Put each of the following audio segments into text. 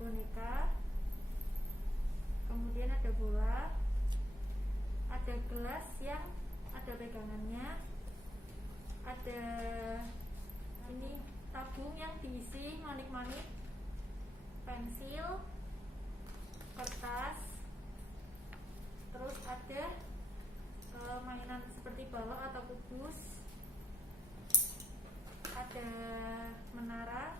boneka, kemudian ada bola, ada gelas yang ada pegangannya, ada ini tabung yang diisi manik-manik, pensil, kertas, terus ada mainan seperti balok atau kubus, ada menara,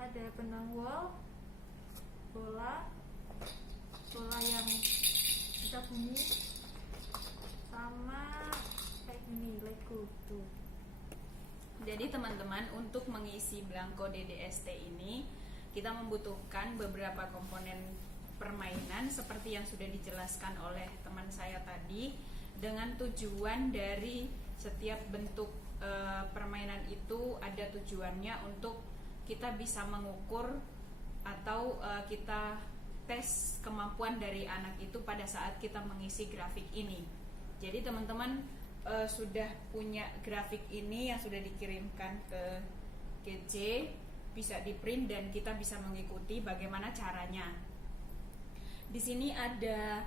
ada benang wol, bola yang bisa bunyi, sama kayak gini Lego tuh. Jadi teman-teman, untuk mengisi belangko DDST ini kita membutuhkan beberapa komponen permainan seperti yang sudah dijelaskan oleh teman saya tadi, dengan tujuan dari setiap bentuk permainan itu ada tujuannya untuk kita bisa mengukur atau kita tes kemampuan dari anak itu pada saat kita mengisi grafik ini. Jadi teman-teman sudah punya grafik ini yang sudah dikirimkan ke GC, bisa di print dan kita bisa mengikuti bagaimana caranya. Di sini ada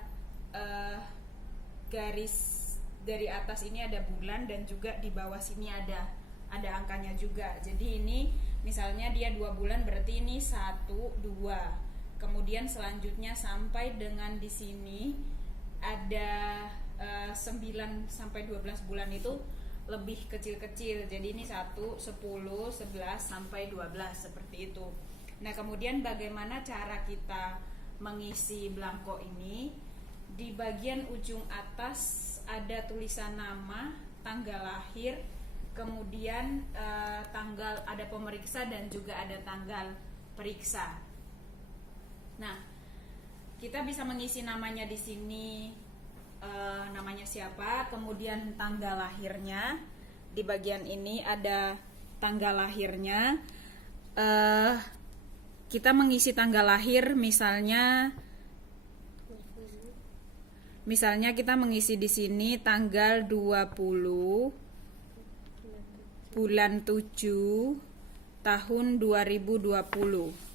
garis dari atas ini ada bulan dan juga di bawah sini ada angkanya juga. Jadi ini misalnya dia 2 bulan, berarti ini 1, 2. Kemudian selanjutnya sampai dengan di sini ada 9 sampai 12 bulan itu lebih kecil-kecil. Jadi ini 1, 10, 11 sampai 12 seperti itu. Nah, kemudian bagaimana cara kita mengisi belangko ini? Di bagian ujung atas ada tulisan nama, tanggal lahir, kemudian tanggal, ada pemeriksa dan juga ada tanggal periksa. Nah, kita bisa mengisi namanya di sini, namanya siapa, kemudian tanggal lahirnya. Di bagian ini ada tanggal lahirnya. Kita mengisi tanggal lahir, misalnya kita mengisi di sini tanggal 20 bulan 7 tahun 2020.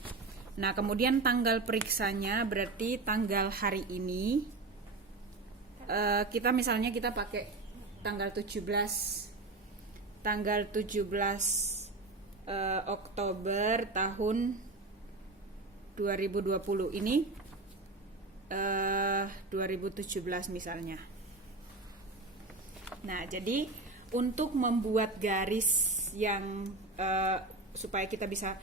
Nah, kemudian tanggal periksanya berarti tanggal hari ini. Kita misalnya kita pakai tanggal 17 Oktober tahun 2020. Ini 2017 misalnya. Nah, jadi untuk membuat garis yang supaya kita bisa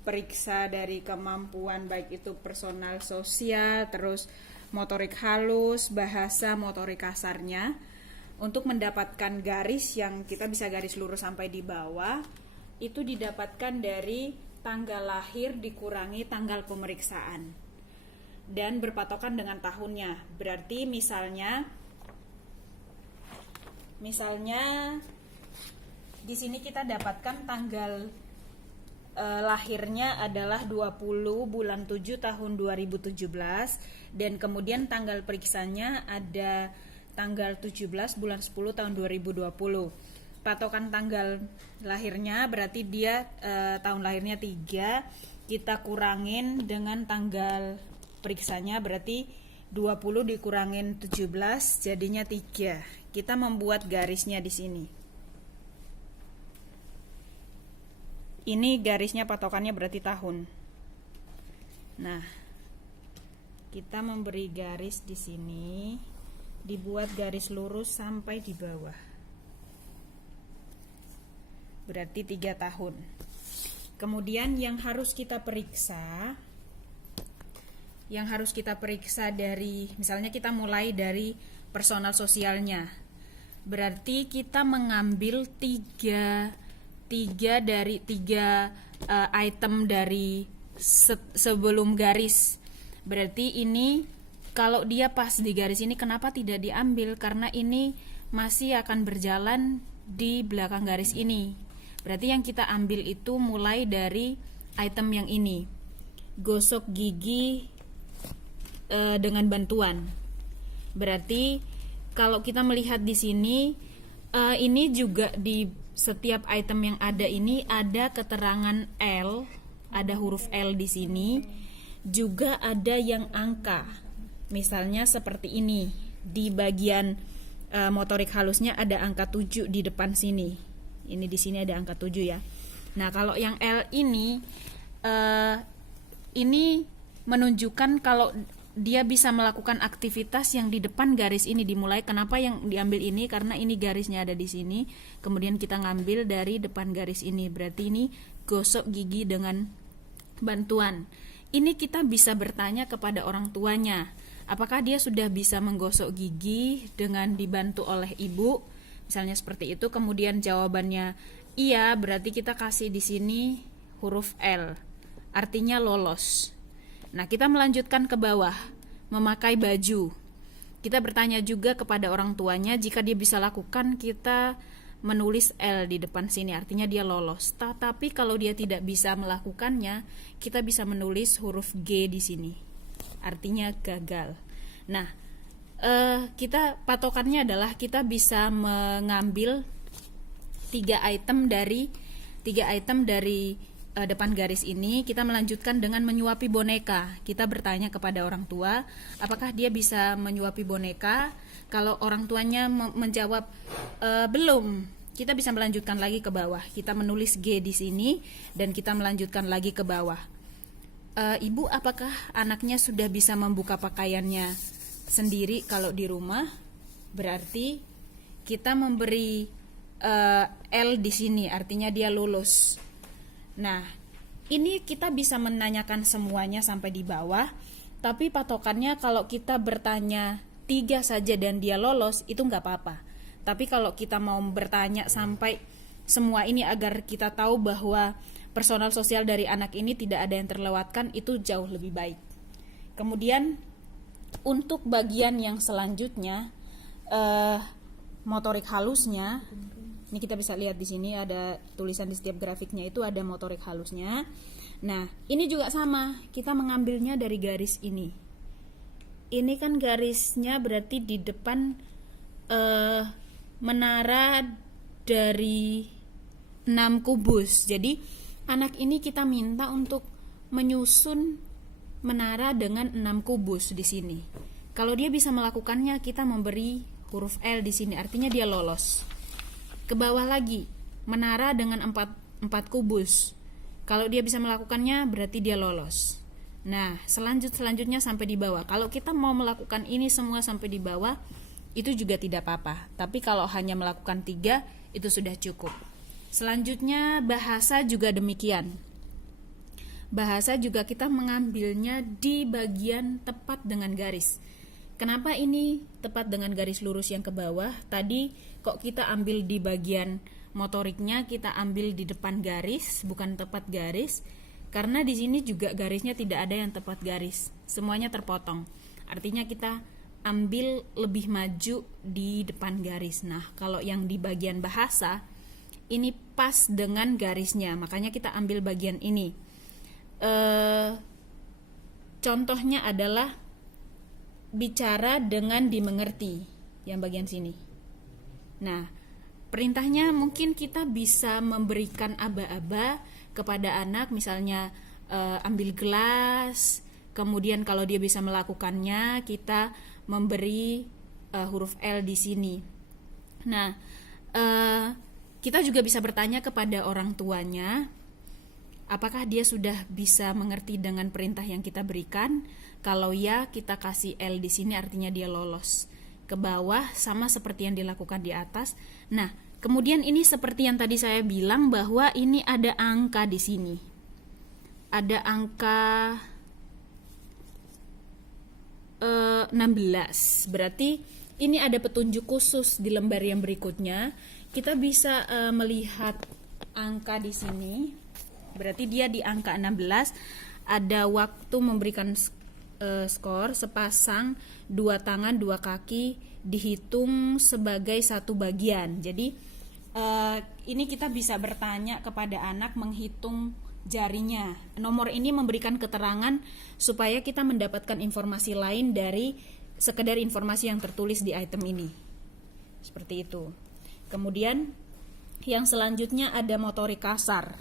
periksa dari kemampuan baik itu personal sosial, terus motorik halus, bahasa, motorik kasarnya, untuk mendapatkan garis yang kita bisa garis lurus sampai di bawah, itu didapatkan dari tanggal lahir dikurangi tanggal pemeriksaan dan berpatokan dengan tahunnya. Berarti misalnya di sini kita dapatkan tanggal lahirnya adalah 20 bulan 7 tahun 2017 dan kemudian tanggal periksanya ada tanggal 17 bulan 10 tahun 2020. Patokan tanggal lahirnya berarti dia tahun lahirnya 3, kita kurangin dengan tanggal periksanya berarti 20 dikurangin 17 jadinya 3. Kita membuat garisnya di sini. Ini garisnya patokannya berarti tahun. Nah, kita memberi garis di sini, dibuat garis lurus sampai di bawah. Berarti 3 tahun. Kemudian yang harus kita periksa dari, misalnya kita mulai dari personal sosialnya. Berarti kita mengambil 3 item dari sebelum garis. Berarti ini kalau dia pas di garis ini kenapa tidak diambil? Karena ini masih akan berjalan di belakang garis ini. Berarti yang kita ambil itu mulai dari item yang ini. Gosok gigi dengan bantuan. Berarti kalau kita melihat di sini ini juga di setiap item yang ada ini ada keterangan L ada huruf L di sini, juga ada yang angka. Misalnya seperti ini, di bagian motorik halusnya ada angka 7 di depan sini. Ini di sini ada angka 7 ya. Nah, kalau yang L ini menunjukkan kalau dia bisa melakukan aktivitas yang di depan garis ini dimulai. Kenapa yang diambil ini? Karena ini garisnya ada di sini. Kemudian kita ngambil dari depan garis ini. Berarti ini gosok gigi dengan bantuan. Ini kita bisa bertanya kepada orang tuanya. Apakah dia sudah bisa menggosok gigi dengan dibantu oleh ibu? Misalnya seperti itu. Kemudian jawabannya iya, berarti kita kasih di sini huruf L. Artinya lolos. Nah, kita melanjutkan ke bawah, memakai baju. Kita bertanya juga kepada orang tuanya, jika dia bisa lakukan, kita menulis L di depan sini, artinya dia lolos. Tetapi kalau dia tidak bisa melakukannya, kita bisa menulis huruf G di sini, artinya gagal. Nah, kita patokannya adalah kita bisa mengambil 3 item dari depan garis ini. Kita melanjutkan dengan menyuapi boneka. Kita bertanya kepada orang tua, apakah dia bisa menyuapi boneka? Kalau orang tuanya menjawab belum, kita bisa melanjutkan lagi ke bawah. Kita menulis G di sini dan kita melanjutkan lagi ke bawah. Ibu, apakah anaknya sudah bisa membuka pakaiannya sendiri kalau di rumah? Berarti kita memberi L di sini, artinya dia lulus. Nah, ini kita bisa menanyakan semuanya sampai di bawah, tapi patokannya kalau kita bertanya 3 saja dan dia lolos, itu nggak apa-apa. Tapi kalau kita mau bertanya sampai semua ini agar kita tahu bahwa personal sosial dari anak ini tidak ada yang terlewatkan, itu jauh lebih baik. Kemudian untuk bagian yang selanjutnya, motorik halusnya. Ini kita bisa lihat di sini ada tulisan di setiap grafiknya itu ada motorik halusnya. Nah, ini juga sama, kita mengambilnya dari garis ini. Ini kan garisnya berarti di depan menara dari 6 kubus. Jadi anak ini kita minta untuk menyusun menara dengan 6 kubus di sini. Kalau dia bisa melakukannya, kita memberi huruf L di sini, artinya dia lolos. Ke bawah lagi, menara dengan 4 kubus. Kalau dia bisa melakukannya, berarti dia lolos. Nah, selanjutnya sampai di bawah. Kalau kita mau melakukan ini semua sampai di bawah, itu juga tidak apa-apa. Tapi kalau hanya melakukan 3, itu sudah cukup. Selanjutnya, bahasa juga demikian. Bahasa juga kita mengambilnya di bagian tepat dengan garis. Kenapa ini tepat dengan garis lurus yang ke bawah? Tadi kok kita ambil di bagian motoriknya, kita ambil di depan garis, bukan tepat garis. Karena di sini juga garisnya tidak ada yang tepat garis. Semuanya terpotong. Artinya kita ambil lebih maju di depan garis. Nah, kalau yang di bagian bahasa, ini pas dengan garisnya. Makanya kita ambil bagian ini. Contohnya adalah bicara dengan dimengerti, yang bagian sini. Nah, perintahnya mungkin kita bisa memberikan aba-aba kepada anak, misalnya ambil gelas, kemudian kalau dia bisa melakukannya, kita memberi huruf L di sini. Nah, kita juga bisa bertanya kepada orang tuanya, apakah dia sudah bisa mengerti dengan perintah yang kita berikan? Kalau ya, kita kasih L di sini, artinya dia lolos. Ke bawah sama seperti yang dilakukan di atas. Nah, kemudian ini seperti yang tadi saya bilang bahwa ini ada angka di sini. Ada angka 16. Berarti ini ada petunjuk khusus di lembar yang berikutnya. Kita bisa melihat angka di sini. Berarti dia di angka 16. Ada waktu memberikan skor sepasang 2 tangan 2 kaki dihitung sebagai 1 bagian. Jadi ini kita bisa bertanya kepada anak menghitung jarinya. Nomor ini memberikan keterangan supaya kita mendapatkan informasi lain dari sekedar informasi yang tertulis di item ini. Seperti itu. Kemudian yang selanjutnya ada motorik kasar.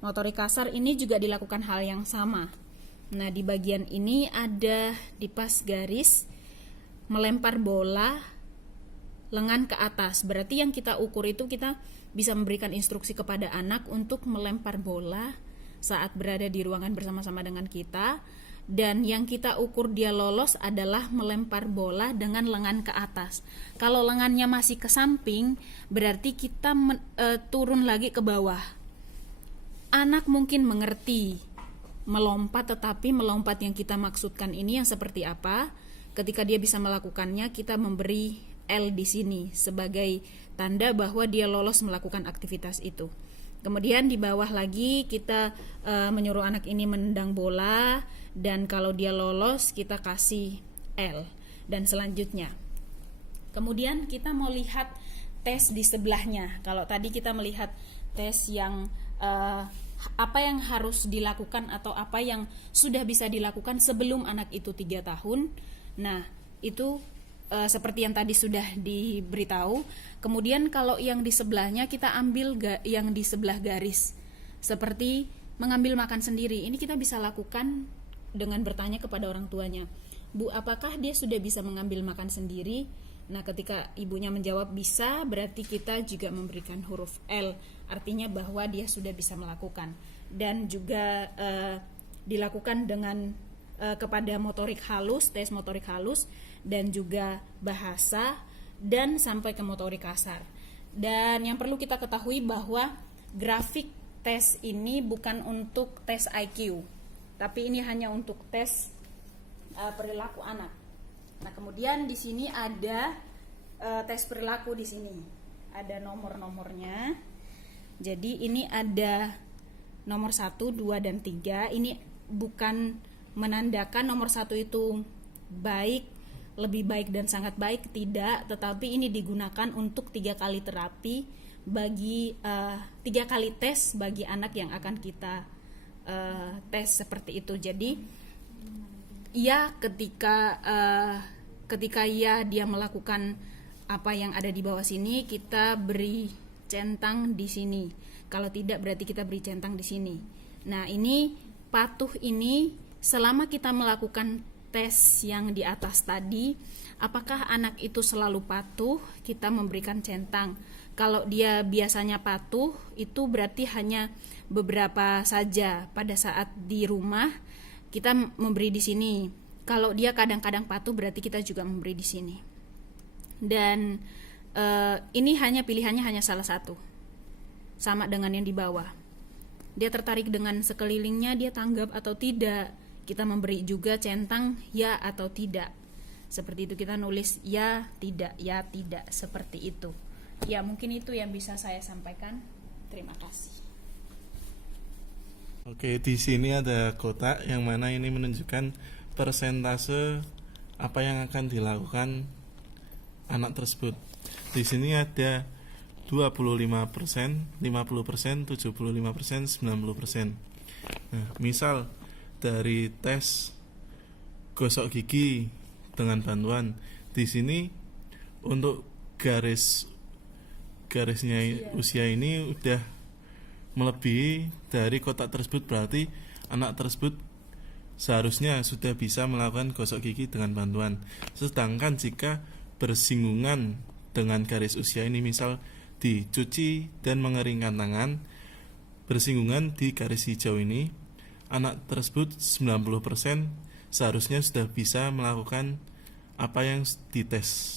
Motorik kasar ini juga dilakukan hal yang sama. Nah, di bagian ini ada dipas garis melempar bola lengan ke atas. Berarti yang kita ukur itu kita bisa memberikan instruksi kepada anak untuk melempar bola saat berada di ruangan bersama-sama dengan kita. Dan yang kita ukur dia lolos adalah melempar bola dengan lengan ke atas. Kalau lengannya masih ke samping, berarti kita turun lagi ke bawah. Anak mungkin mengerti melompat, tetapi melompat yang kita maksudkan ini yang seperti apa? Ketika dia bisa melakukannya, kita memberi L di sini sebagai tanda bahwa dia lolos melakukan aktivitas itu. Kemudian di bawah lagi kita menyuruh anak ini menendang bola, dan kalau dia lolos kita kasih L, dan selanjutnya. Kemudian kita mau lihat tes di sebelahnya. Kalau tadi kita melihat tes yang apa yang harus dilakukan atau apa yang sudah bisa dilakukan sebelum anak itu 3 tahun. Nah, itu seperti yang tadi sudah diberitahu. Kemudian kalau yang di sebelahnya kita ambil yang di sebelah garis, seperti mengambil makan sendiri. Ini kita bisa lakukan dengan bertanya kepada orang tuanya, Bu, apakah dia sudah bisa mengambil makan sendiri? Nah, ketika ibunya menjawab bisa, berarti kita juga memberikan huruf L, artinya bahwa dia sudah bisa melakukan. Dan juga dilakukan dengan kepada motorik halus, tes motorik halus, dan juga bahasa, dan sampai ke motorik kasar. Dan yang perlu kita ketahui bahwa grafik tes ini bukan untuk tes IQ, tapi ini hanya untuk tes perilaku anak. Nah, kemudian di sini ada tes perilaku di sini. Ada nomor-nomornya. Jadi ini ada nomor 1, 2, dan 3. Ini bukan menandakan nomor 1 itu baik, lebih baik dan sangat baik, tidak, tetapi ini digunakan untuk 3 kali terapi bagi 3 kali tes bagi anak yang akan kita tes seperti itu. Jadi ya ketika dia melakukan apa yang ada di bawah sini, kita beri centang di sini. Kalau tidak, berarti kita beri centang di sini. Nah, ini patuh ini selama kita melakukan tes yang di atas tadi, apakah anak itu selalu patuh, kita memberikan centang. Kalau dia biasanya patuh, itu berarti hanya beberapa saja. Pada saat di rumah, kita memberi di sini. Kalau dia kadang-kadang patuh, berarti kita juga memberi di sini. Dan ini hanya pilihannya hanya salah satu, sama dengan yang di bawah. Dia tertarik dengan sekelilingnya, dia tanggap atau tidak. Kita memberi juga centang ya atau tidak. Seperti itu, kita nulis ya, tidak, seperti itu. Ya, mungkin itu yang bisa saya sampaikan. Terima kasih. Oke, di sini ada kotak yang mana ini menunjukkan persentase apa yang akan dilakukan anak tersebut. Di sini ada 25%, 50%, 75%, 90%. Nah, misal dari tes gosok gigi dengan bantuan, di sini untuk garisnya usia ini udah melebihi dari kotak tersebut, berarti anak tersebut seharusnya sudah bisa melakukan gosok gigi dengan bantuan. Sedangkan jika bersinggungan dengan garis usia ini, misal dicuci dan mengeringkan tangan, bersinggungan di garis hijau ini, anak tersebut 90% seharusnya sudah bisa melakukan apa yang dites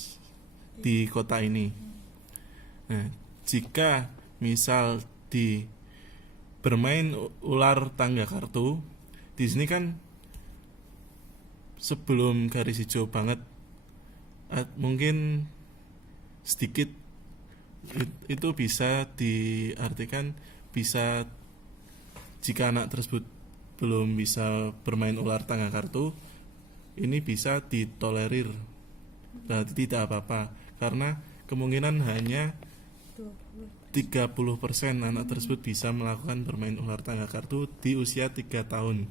di kotak ini. Nah, jika misal di bermain ular tangga kartu, di sini kan sebelum garis hijau banget, mungkin sedikit, itu bisa diartikan bisa jika anak tersebut belum bisa bermain ular tangga kartu, ini bisa ditolerir, berarti tidak apa-apa, karena kemungkinan hanya 30% anak tersebut bisa melakukan bermain ular tangga kartu di usia 3 tahun.